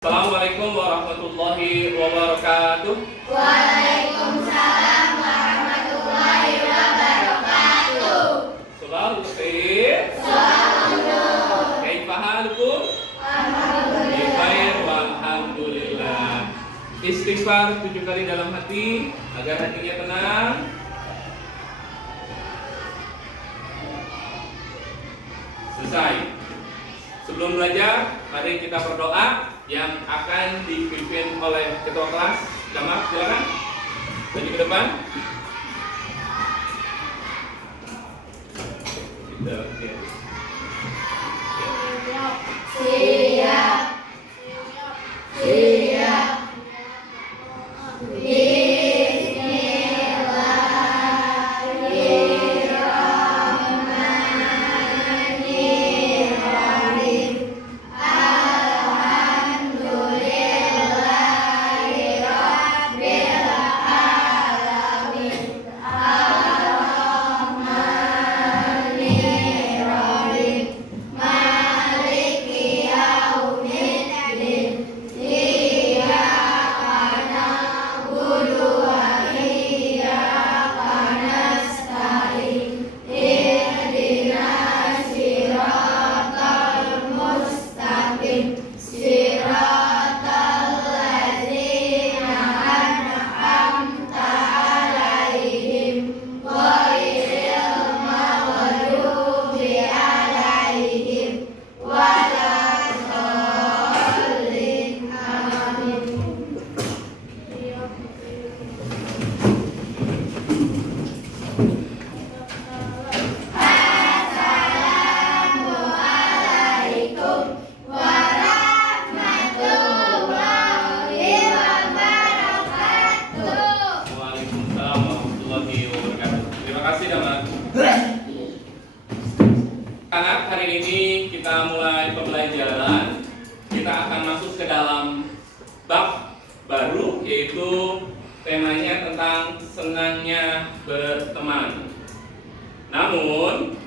Assalamualaikum warahmatullahi wabarakatuh. Waalaikumsalam warahmatullahi wabarakatuh. Selalu khair. Selalu. Kaifa halukum? Bikhair walhamdulillah. Istighfar 7 kali dalam hati agar hatinya tenang. Selesai. Sebelum belajar, mari kita berdoa yang akan dipimpin oleh ketua kelas. Jamal, silakan. Maju ke depan. Siap. Siap. Bismillahirrahmanirrahim. Alhamdulillahirabbil alamin. Ar-Rahmanirrahim. Maliki yaumiddin. Iyyaka na'budu wa iyyaka nasta'in. Ihdinas siratal mustaqim. Siratal ladzina an'amta 'alaihim ghairil maghdubi 'alaihim waladdallin. Amin. Assalamualaikum warahmatullahi wabarakatuh. Waalaikumsalam warahmatullahi wabarakatuh. Terima kasih, Damar. Anak, hari ini kita mulai pembelajaran. Kita akan masuk ke dalam bab baru, yaitu temanya tentang senangnya berteman. Namun,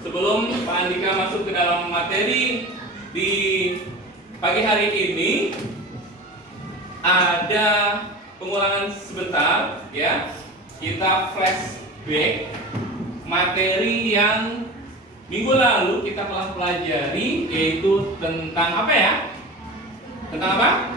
sebelum Pak Andika masuk ke dalam materi di pagi hari ini, ada pengulangan sebentar, ya. Kita flashback materi yang minggu lalu kita telah pelajari, yaitu tentang apa ya? Tentang apa?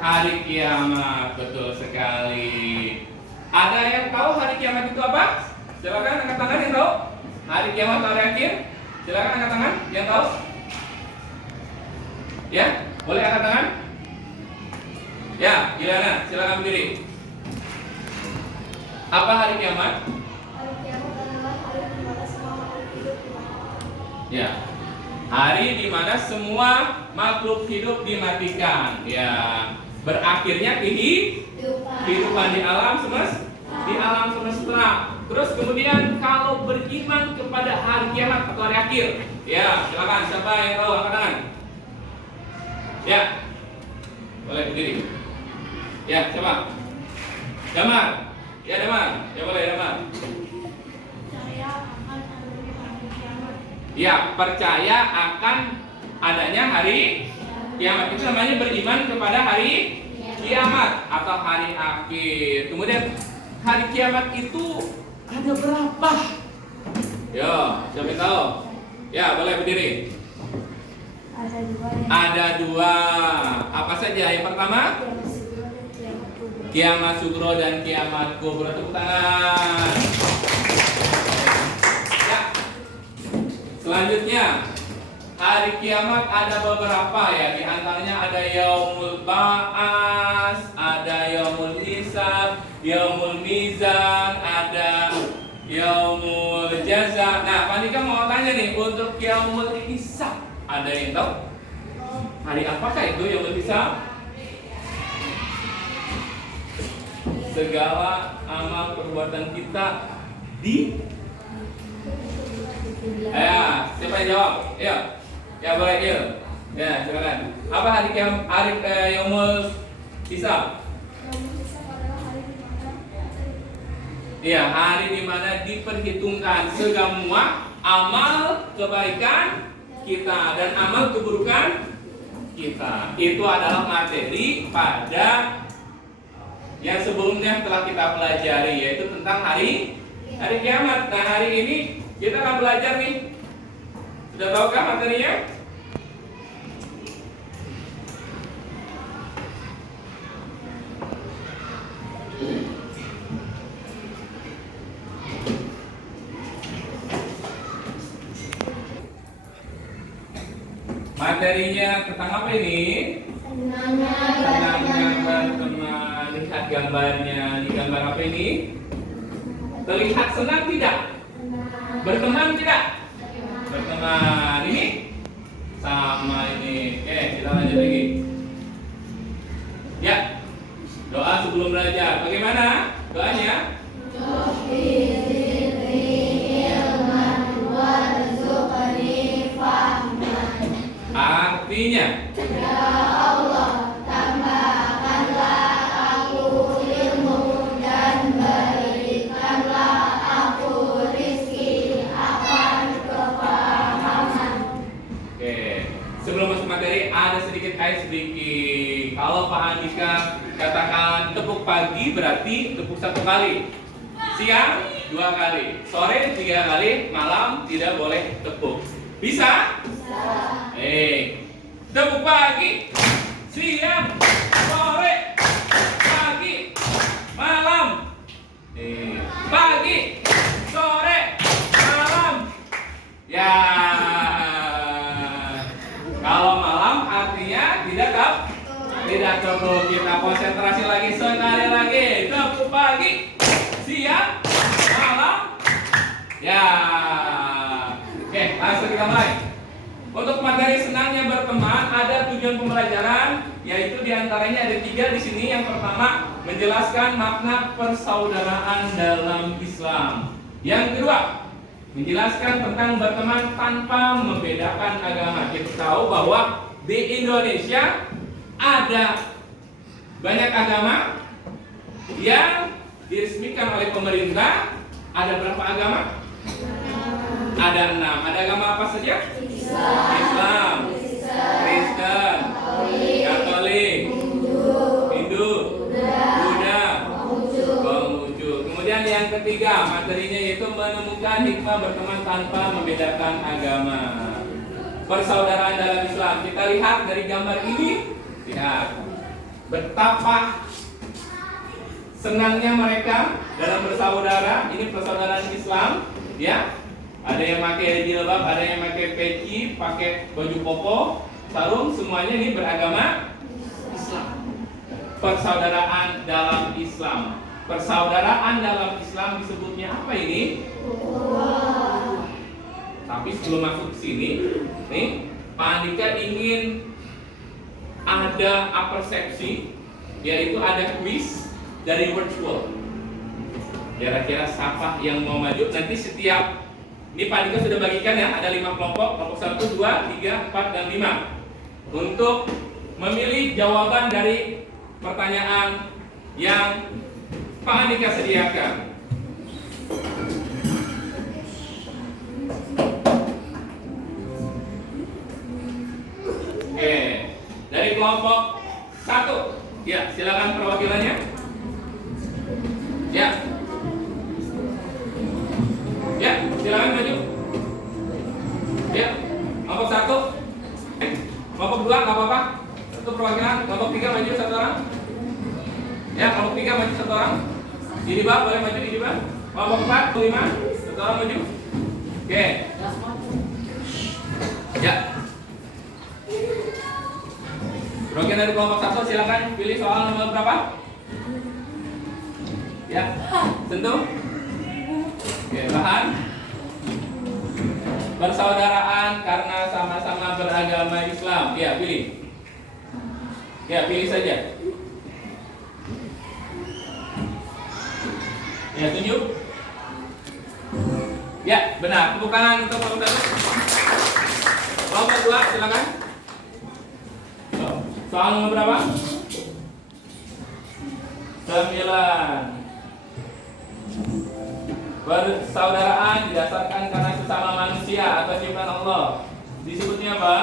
Hari kiamat, betul sekali. Ada yang tahu hari kiamat itu apa? Silakan angkat tangan yang tahu. Hari kiamat atau hari akhir? Silakan angkat tangan yang tahu. Ya, boleh angkat tangan? Ya, Gilana, silakan berdiri. Apa hari kiamat? Hari kiamat adalah hari di mana semua makhluk hidup dimatikan. Ya, hari di mana semua makhluk hidup dimatikan. Ya, berakhirnya kehidupan di alam semesta. Terus kemudian kalau beriman kepada hari kiamat atau hari akhir, ya silakan, siapa yang tahu angkat tangan? Ya, boleh berdiri. Ya, siapa? Damar. Ya, Damar. Ya, boleh Damar. Saya akan adanya hari kiamat. Ya, percaya akan adanya hari kiamat. Itu namanya beriman kepada hari kiamat atau hari akhir. Kemudian hari kiamat itu ada berapa? Yo, siapa yang tahu? Ya, boleh berdiri. Ada dua yang Ada 2. Apa saja? Yang pertama, kiamat sugro dan kiamat kiamat kubro. sugro dan kiamat kubro. Tepuk tangan. Ya. Selanjutnya, hari kiamat ada beberapa, ya. Di antaranya ada yaumul ba'as, ada yaumul hisab, yaumul mizan, ada yaumul jaza. Nah, Pak Andika mau tanya nih, untuk yaumul hisab, ada yang tahu? Hari apakah itu yaumul hisab? Segala amal perbuatan kita di siapa yang jawab? Ya. Ya, boleh, Il. Ya, silakan. Apa hari yaumul hisab? Yaumul hisab adalah hari di mana Iya, hari di mana diperhitungkan semua amal kebaikan kita dan amal keburukan kita. Itu adalah materi pada yang sebelumnya telah kita pelajari, yaitu tentang hari kiamat. Nah, hari ini kita akan belajar nih. Sudah tahukah materinya? Materinya tentang apa ini? Tentang berteman. Lihat gambarnya. Di gambar apa ini? Terlihat senang tidak? Berteman tidak? Berteman. Ini sama ini. Oke, kita lanjut lagi. Ya. Doa sebelum belajar. Bagaimana doanya? Artinya, Ya Allah, tambahkanlah aku ilmu dan berikanlah aku rizki akan kepahaman. oke. Sebelum masuk materi, ada sedikit sedikit. Kalau Pak Andika katakan tepuk pagi berarti tepuk 1 kali, siang 2 kali, sore 3 kali, malam tidak boleh tepuk. Bisa? Tepuk pagi, siang, sore, pagi, malam. Pagi, sore, malam. Ya. Kalau malam artinya tidak tepuk. Kita konsentrasi lagi sekali lagi. Tepuk pagi, siang, malam. Ya. Oke, langsung kita mulai. Untuk materi senangnya berteman, ada tujuan pembelajaran, yaitu diantaranya ada 3 di sini. Yang pertama, menjelaskan makna persaudaraan dalam Islam. Yang kedua, menjelaskan tentang berteman tanpa membedakan agama. Kita tahu bahwa di Indonesia ada banyak agama yang diresmikan oleh pemerintah. Ada berapa agama? Ada 6. Ada agama apa saja? Islam, Kristen, Katolik, Hindu, Buddha, Konghucu. Kemudian yang ketiga, materinya yaitu menemukan hikmah berteman tanpa membedakan agama. Persaudaraan dalam Islam. Kita lihat dari gambar ini, lihat betapa senangnya mereka dalam bersaudara. Ini persaudaraan Islam, ya. Ada yang pakai jilbab, ada yang pakai peci, pakai baju koko, sarung, semuanya ini beragama Islam. Persaudaraan dalam Islam. Persaudaraan dalam Islam disebutnya apa ini? Tapi sebelum masuk ke sini, nih, Pak Andika ingin ada persepsi, yaitu ada quiz dari virtual. Kira-kira siapa yang mau maju? Nanti setiap ini Pak Andika sudah bagikan ya, ada 5 kelompok, kelompok 1, 2, 3, 4, dan 5. Untuk memilih jawaban dari pertanyaan yang Pak Andika sediakan. Oke, dari kelompok 1, ya silakan perwakilannya. Ya. Ya, silakan maju. Ya, kelompok 1. Kelompok 2 nggak apa-apa. Satu perwakilan. Kelompok 3 maju 1 orang. Ya, kelompok 3 maju 1 orang. Ini Bang boleh maju ini Bang. Kelompok 4, 5, 1 orang maju. Oke. Ya. Perwakilan dari kelompok 1 silakan pilih soal nomor berapa? Ya, sentuh. Oke, bahan persaudaraan karena sama-sama beragama Islam. Ya, pilih. Ya, pilih saja. Ya, tunjuk. Ya, benar. Tepuk tangan untuk kelompok 1. Kelompok 2, silakan. Soal nomor berapa? 9. Persaudaraan didasarkan karena sesama manusia atau ciptaan Allah. Disebut apa?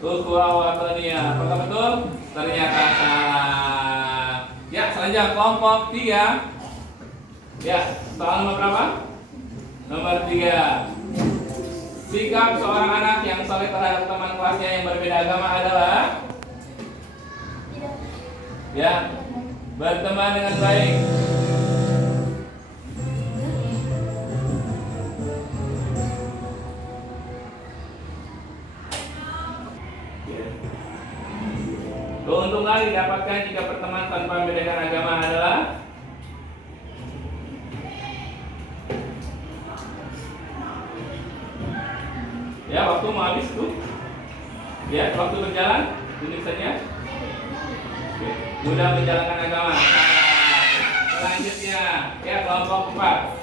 Ukhuwah watoniyah. Apakah betul? Ternyata salah. Ya, selanjutnya kelompok 3. Ya, soal nomor berapa? Nomor 3. Sikap seorang anak yang soleh terhadap teman kelasnya yang berbeda agama adalah ya, berteman dengan baik. Keuntungan didapatkan jika berteman tanpa membedakan agama adalah ya, waktu mau habis tuh. Ya, waktu berjalan, tulis saja. Oke, mudah menjalankan agama. Selanjutnya, ya kelompok 4.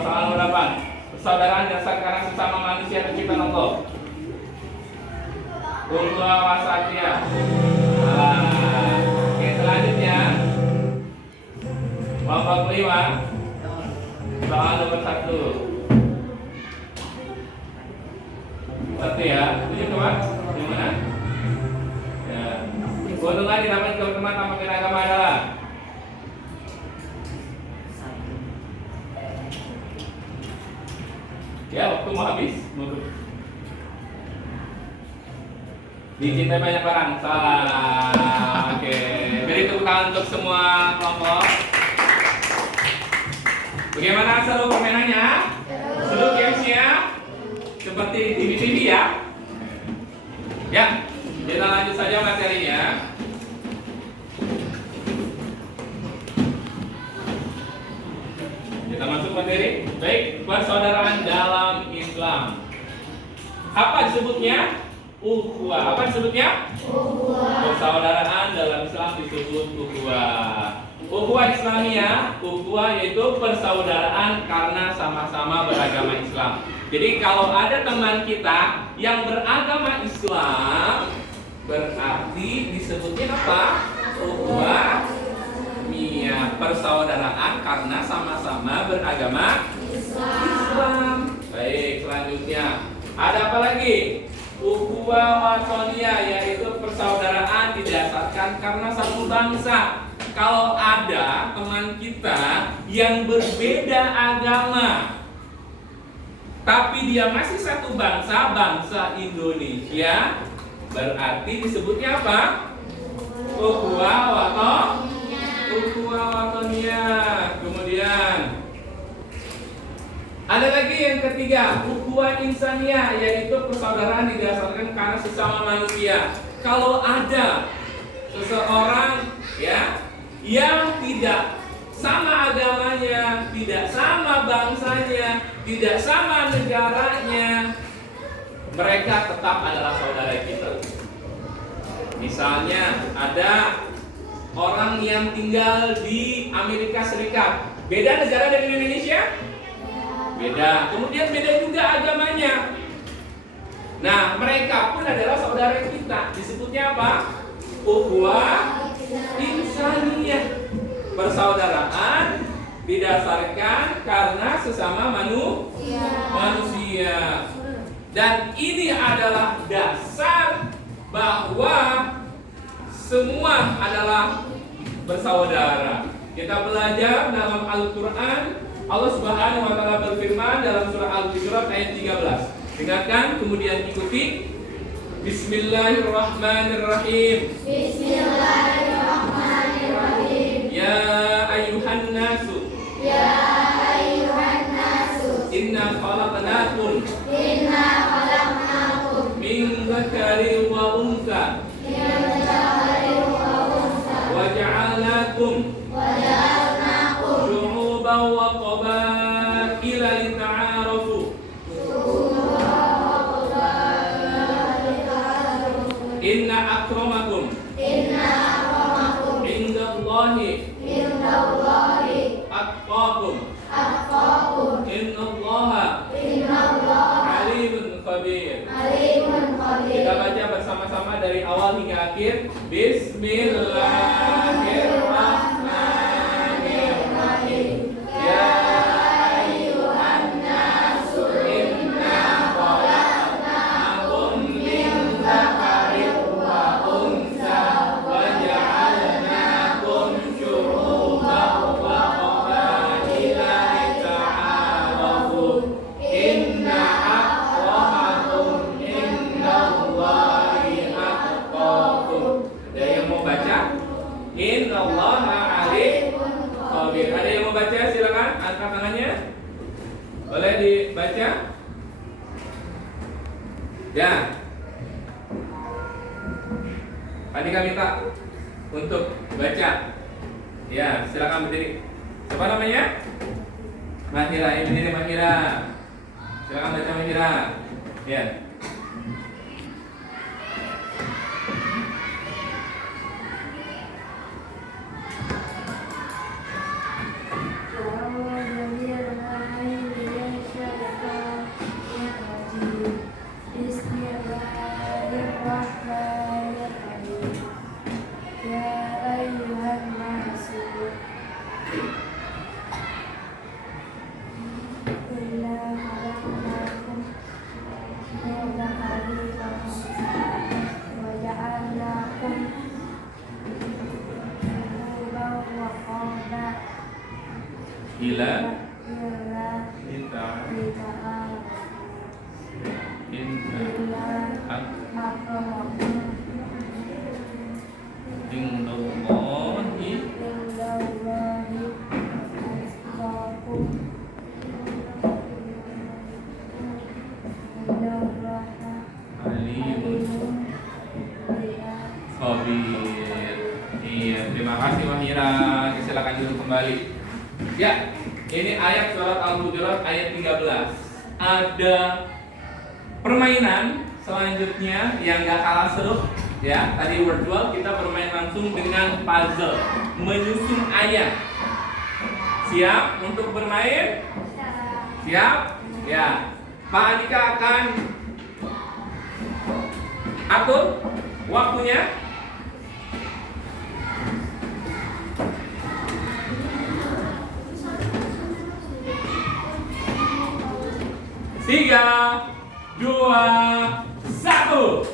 Soal nomor 8. Persaudaraan dasar karena sesama manusia tercipta Allah. Ukhuwah wasatiyah. Oke, selanjutnya kelompok 5. Soal nomor 1. Satu ya, tunjuk teman, di mana? Ya. Keuntungan didapat jika berteman tanpa beda agama adalah ya, waktu mau habis, dicintai banyak barang. Salah. Oke, beri tepuk tangan untuk semua kelompok. Bagaimana seru permainannya? Seru gamesnya? Seperti di TV-TV ya. Ya, kita lanjut saja materinya. Kita masuk materi. Baik, persaudaraan dalam Islam. Apa disebutnya? Ukhuwah. Apa disebutnya? Ukhuwah. Persaudaraan dalam Islam disebut ukhuwah. Ukhuwah Islamiyah, ukhuwah yaitu persaudaraan karena sama-sama beragama Islam. Jadi kalau ada teman kita yang beragama Islam, berarti disebutnya apa? Ukhuwah Islamiyah, persaudaraan karena sama-sama beragama Islam. Baik, selanjutnya ada apa lagi? Ukhuwah watoniyah, yaitu persaudaraan didasarkan karena satu bangsa. Kalau ada teman kita yang berbeda agama, tapi dia masih satu bangsa, bangsa Indonesia, berarti disebutnya apa? Ukhuwah watoniyah. Kemudian ada lagi yang ketiga, ukhuwah insaniyah, yaitu persaudaraan didasarkan karena sesama manusia. Kalau ada seseorang ya yang tidak sama agamanya, tidak sama bangsanya, tidak sama negaranya, mereka tetap adalah saudara kita. Misalnya ada orang yang tinggal di Amerika Serikat, beda negara dari Indonesia? Beda. Kemudian beda juga agamanya. Nah, mereka pun adalah saudara kita. Disebutnya apa? Ukhuwah insaniyah. Persaudaraan didasarkan karena sesama manusia. Dan ini adalah dasar bahwa semua adalah bersaudara. Kita belajar dalam Al-Quran, Allah Subhanahu wa Ta'ala berfirman dalam surah Al-Hujurat ayat 13. Dengarkan, kemudian ikuti. Bismillahirrahmanirrahim. Bismillahirrahmanirrahim. Ya ayuhan nasu. Ya ayuhan nasu. Inna khalaqnakum. Inna khalaqnakum. Min dzakarin wa untha. Min dzakarin wa untha. Wa ja'alnakum. Wa ja'alnakum. Syu'uban wa qabaila lita'arafu. Inna akramakum indallahi atqakum innallaha alimun khabir. Kita baca bersama-sama dari awal hingga akhir. Bismillahirrahmanirrahim. Ya ayyuhan nasu Ya. Andika minta untuk baca. Ya, silakan berdiri. Siapa namanya? Mahira, ini berdiri Mahira. Silakan baca Mahira. Ya. Ila kita Iya, terima kasih Mahira. Silakan duduk kembali. Ya, ini ayat surat Al-Hujurat ayat 13. Ada permainan selanjutnya yang gak kalah seru. Ya, tadi word wall kita bermain langsung dengan puzzle, menyusun ayat. Siap untuk bermain? Siap? Ya. Pak Andika akan atur waktunya. Tiga, dua, satu.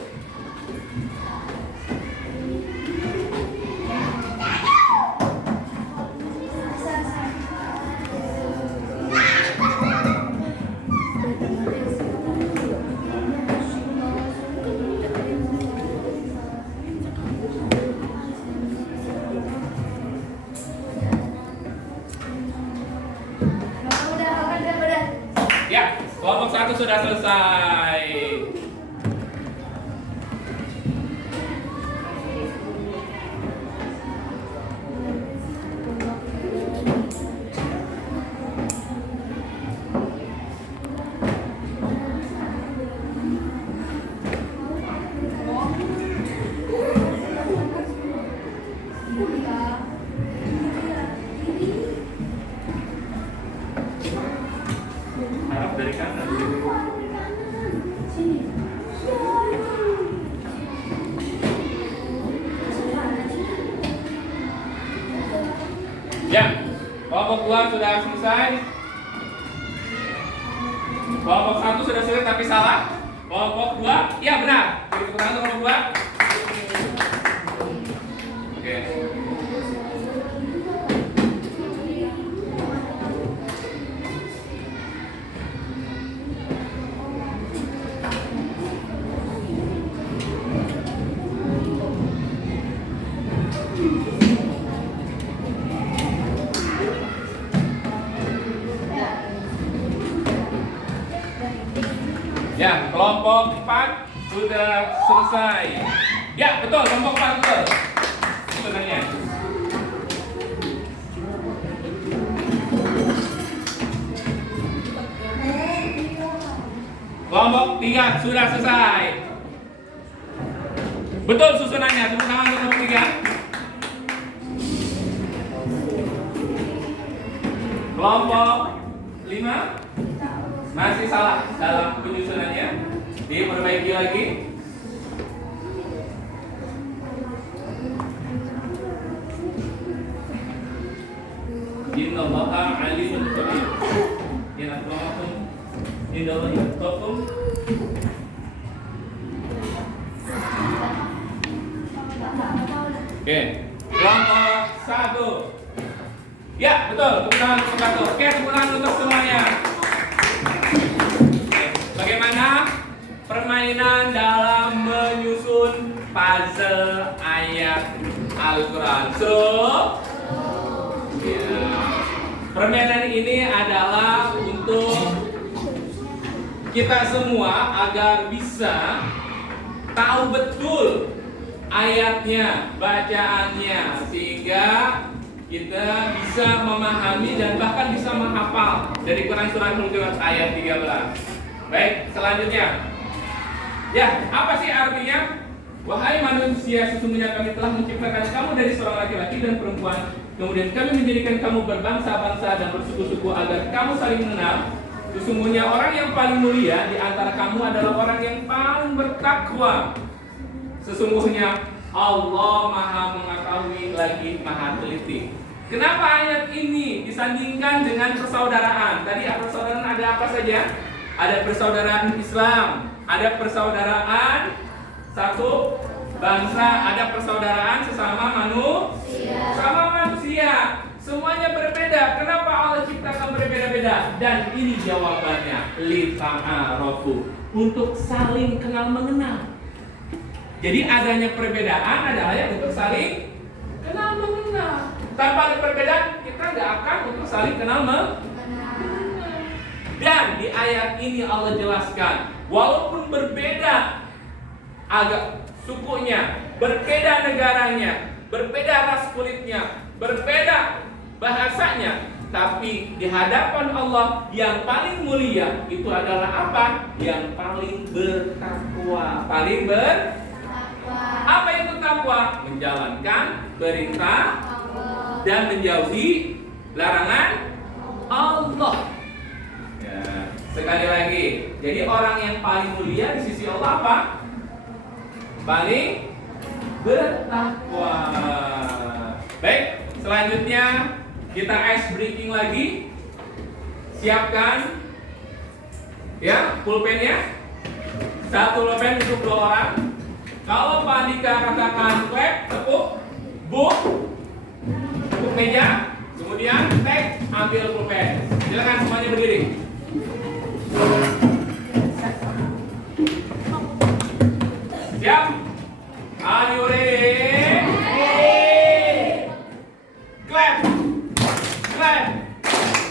Ya, kelompok satu sudah selesai. Harap dari kanan. Ya, kelompok 2 sudah selesai. Kelompok 1 sudah selesai tapi salah. Kelompok 2, ya benar. Beri tepuk tangan untuk kelompok 2. Oke. Ya, kelompok 4 sudah selesai. Ya, betul, kelompok 4 betul. Sebenarnya. Kelompok 3 sudah selesai. Betul susunannya, tepuk tangan untuk kelompok 3. Kelompok 5 masih salah dalam penyusunannya. Diperbaiki lagi. Innallaha alimun khabir. In akramakum indallahi atqakum. Oke, kelompok 1. Ya, betul, tepuk tangan untuk kelompok 1. Oke, tepuk tangan untuk semuanya. Bagaimana permainan dalam menyusun puzzle ayat Al-Quran? Ya. Permainan ini adalah untuk kita semua agar bisa tahu betul ayatnya, bacaannya, sehingga kita bisa memahami dan bahkan bisa menghafal dari Quran surah Al-Hujurat ayat 13. Baik, selanjutnya. Ya, apa sih artinya? Wahai manusia, sesungguhnya kami telah menciptakan kamu dari seorang laki-laki dan perempuan. Kemudian kami menjadikan kamu berbangsa-bangsa dan bersuku-suku agar kamu saling mengenal. Sesungguhnya orang yang paling mulia di antara kamu adalah orang yang paling bertakwa. Sesungguhnya Allah Maha mengetahui lagi Maha teliti. Kenapa ayat ini disandingkan dengan persaudaraan? Tadi persaudaraan ada apa saja? Ada persaudaraan Islam, ada persaudaraan satu bangsa, ada persaudaraan sesama manusia. Semuanya berbeda. Kenapa Allah ciptakan berbeda-beda? Dan ini jawabannya, lita'arofu, untuk saling kenal mengenal. Jadi adanya perbedaan adalah yang untuk saling kenal mengenal. Tanpa ada perbedaan, kita nggak akan untuk saling kenal mengenal. Dan di ayat ini Allah jelaskan, walaupun berbeda agak sukunya, berbeda negaranya, berbeda ras kulitnya, berbeda bahasanya, tapi di hadapan Allah yang paling mulia itu adalah apa? Yang paling bertakwa. Apa itu takwa? Menjalankan perintah dan menjauhi larangan Allah. Ya, sekali lagi, jadi orang yang paling mulia di sisi Allah apa? Paling bertakwa. Baik, selanjutnya kita ice breaking lagi. Siapkan ya pulpennya. Satu pulpen untuk 2 orang. Kalau Pak Andika katakan clap, tepuk, book meja, kemudian tag, ambil pulpen. Silakan semuanya berdiri. Siap? Are you ready? Clap, clap,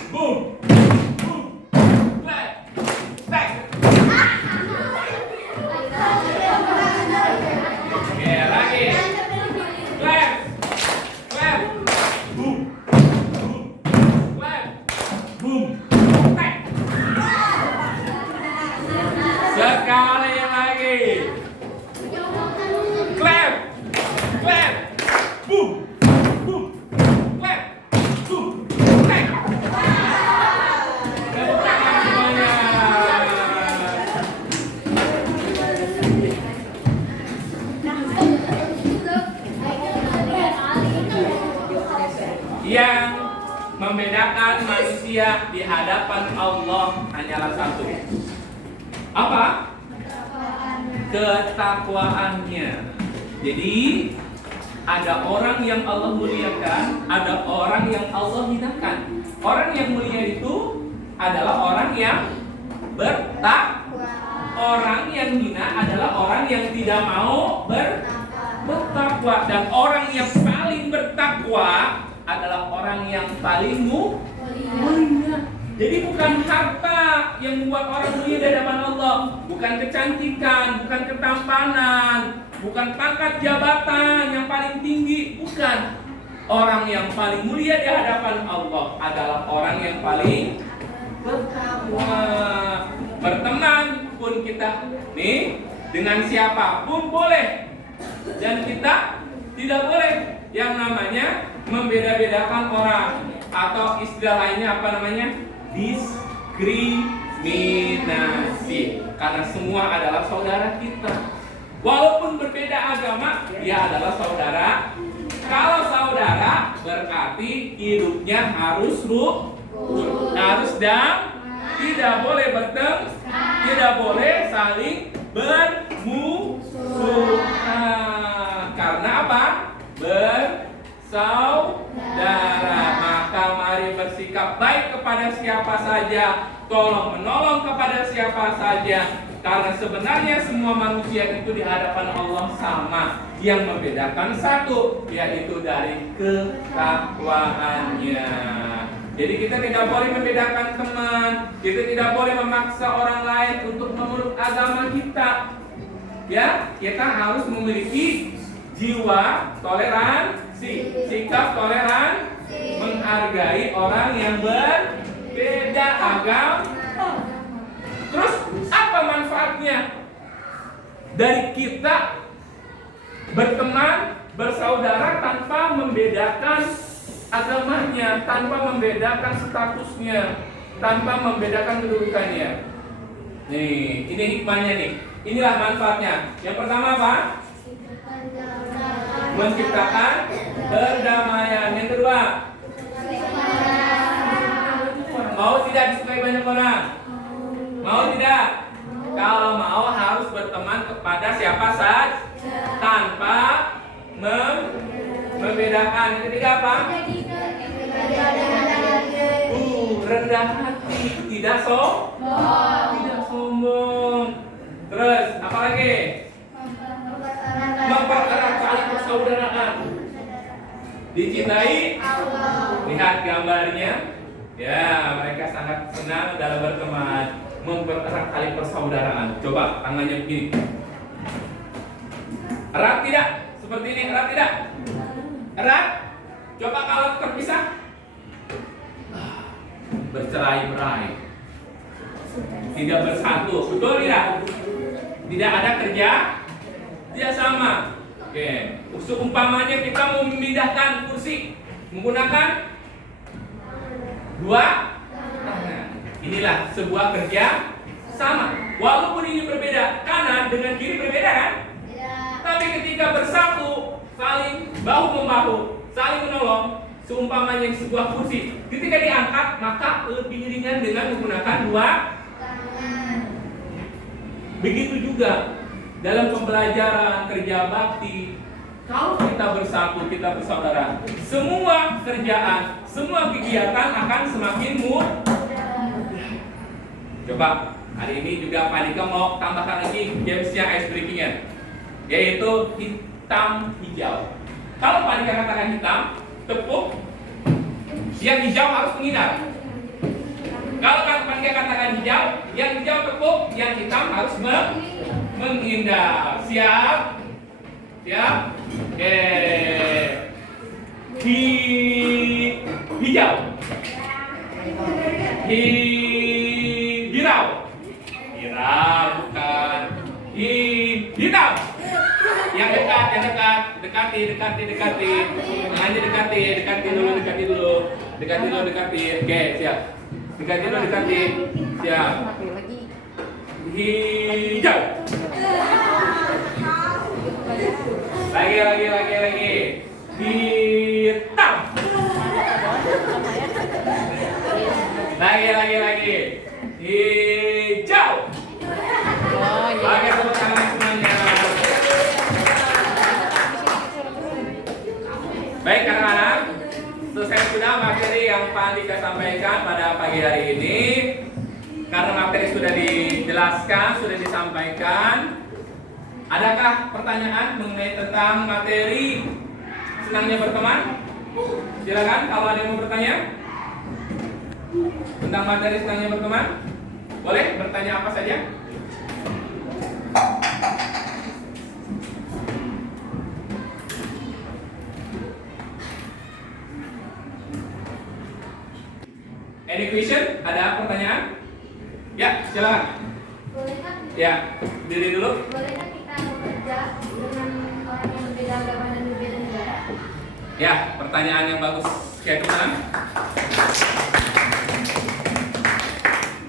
boom, boom, clap, tag. Oke, lagi. Clap, clap, boom, boom, clap, boom, tag. Sekali lagi. Clap, clap, boom, boom, clap, boom, tag. Tepuk tangan semuanya. Yang membedakan manusia di hadapan Allah hanyalah satu. Apa? Ketakwaannya. Jadi ada orang yang Allah muliakan, ada orang yang Allah hinakan. Orang yang mulia itu adalah orang yang bertakwa. Orang yang hina adalah orang yang tidak mau bertakwa. Dan orang yang paling bertakwa adalah orang yang paling mulia. Jadi bukan harta yang membuat orang mulia di hadapan Allah, bukan kecantikan, bukan ketampanan, bukan pangkat jabatan yang paling tinggi, bukan. Orang yang paling mulia di hadapan Allah adalah orang yang paling bertakwa. Berteman pun kita nih dengan siapapun boleh, dan kita tidak boleh yang namanya membeda-bedakan orang, atau istilah lainnya apa namanya? Diskriminasi. Karena semua adalah saudara kita. Walaupun berbeda agama, dia adalah saudara. Kalau saudara berarti hidupnya harus tidak boleh bertengkar, tidak boleh saling bermusuhan. Karena apa? Bersaudara. Maka mari bersikap baik kepada siapa saja, tolong menolong kepada siapa saja. Karena sebenarnya semua manusia itu di hadapan Allah sama. Yang membedakan satu, yaitu dari ketakwaannya. Jadi kita tidak boleh membedakan teman, kita tidak boleh memaksa orang lain untuk memeluk agama kita. Ya, kita harus memiliki jiwa toleransi, sikap toleransi, menghargai orang yang berbeda agama. Terus apa manfaatnya dari kita berteman, bersaudara tanpa membedakan agamanya, tanpa membedakan statusnya, tanpa membedakan kedudukannya? Nih, ini hikmahnya nih. Inilah manfaatnya. Yang pertama apa? Menciptakan perdamaian. Yang kedua, mau tidak disukai banyak orang? Mau tidak? Kalau mau harus berteman kepada siapa saja tanpa membedakan. Yang ketiga apa? Rendah hati, tidak sombong. Terus apa lagi? Mempererat tali persaudaraan. Dicintai. Lihat gambarnya. Ya, mereka sangat senang dalam berteman. Mempererat tali persaudaraan. Coba tangannya begini. Erat tidak? Seperti ini, erat tidak? Erat? Coba kalau terpisah. Bercerai-berai. Tidak bersatu. Betul tidak? Tidak ada kerja sama. Oke. Seumpamanya kita mau memindahkan kursi menggunakan dua tangan. Inilah sebuah kerja sama. Walaupun ini berbeda, kanan dengan kiri berbeda kan? Tapi ketika bersatu, saling bahu membahu, saling menolong, seumpamanya sebuah kursi, ketika diangkat maka lebih ringan dengan menggunakan dua tangan. Begitu juga dalam pembelajaran kerja bakti, kalau kita bersatu, kita bersaudara, semua kerjaan, semua kegiatan akan semakin mudah. Coba hari ini juga Pak Dika mau tambahkan lagi gamesnya ice breaking-nya, yaitu hitam hijau. Kalau Pak Dika katakan hitam, tepuk, yang hijau harus menghindar. Kalau Pak Dika katakan hijau, yang hijau tepuk, yang hitam harus menghindar. Siap? Siap? Oke. Hijau. Hirau. Hirau bukan. Hitam. Yang dekat. Dekati. Tangannya dekati dulu. Oke, siap. Dekati. Siap. Hijau. Lagi. Hitam. Lagi. Hijau. Oke, tepuk tangan semuanya. Baik anak-anak, selesai sudah materi yang Pak Andika sampaikan pada pagi hari ini. Karena materi sudah dijelaskan, sudah disampaikan, adakah pertanyaan mengenai tentang materi senangnya berteman? Silakan kalau ada yang mau bertanya tentang materi senangnya berteman, boleh bertanya apa saja. Any question? Ada pertanyaan? Ya, silakan. Bolehkah? Ya, diri dulu. Bolehkah kita bekerja dengan orang yang berbeda agama dan berbeda negara? Ya, pertanyaan yang bagus. Kayak gimana?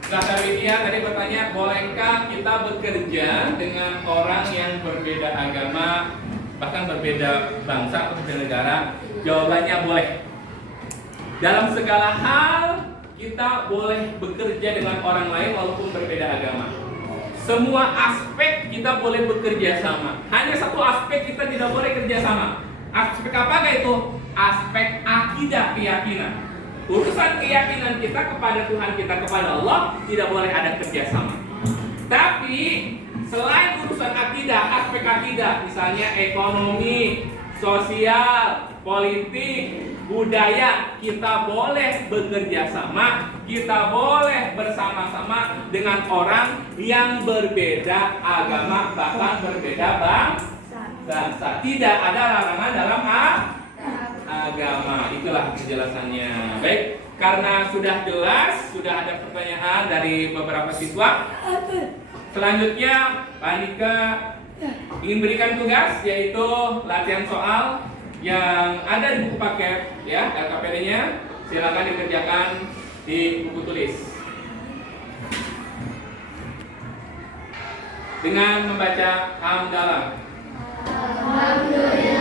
Nah, Sarwidia tadi bertanya, bolehkah kita bekerja dengan orang yang berbeda agama, bahkan berbeda bangsa atau berbeda negara? Jawabannya boleh. Dalam segala hal kita boleh bekerja dengan orang lain walaupun berbeda agama. Semua aspek kita boleh bekerja sama. Hanya satu aspek kita tidak boleh kerja sama. Aspek apakah itu? Aspek akidah, keyakinan. Urusan keyakinan kita kepada Tuhan kita, kepada Allah, tidak boleh ada kerjasama. Tapi selain urusan akidah, aspek akidah, misalnya ekonomi, sosial, politik, budaya, kita boleh bekerja sama, kita boleh bersama-sama dengan orang yang berbeda agama, bahkan berbeda bangsa. Tidak ada larangan dalam agama. Itulah penjelasannya. Baik, karena sudah jelas, sudah ada pertanyaan dari beberapa siswa. Selanjutnya, Pak Andika ingin berikan tugas, yaitu latihan soal yang ada di buku paket, ya, LKPD-nya. Silakan dikerjakan di buku tulis dengan membaca hamdalah. Alhamdulillah.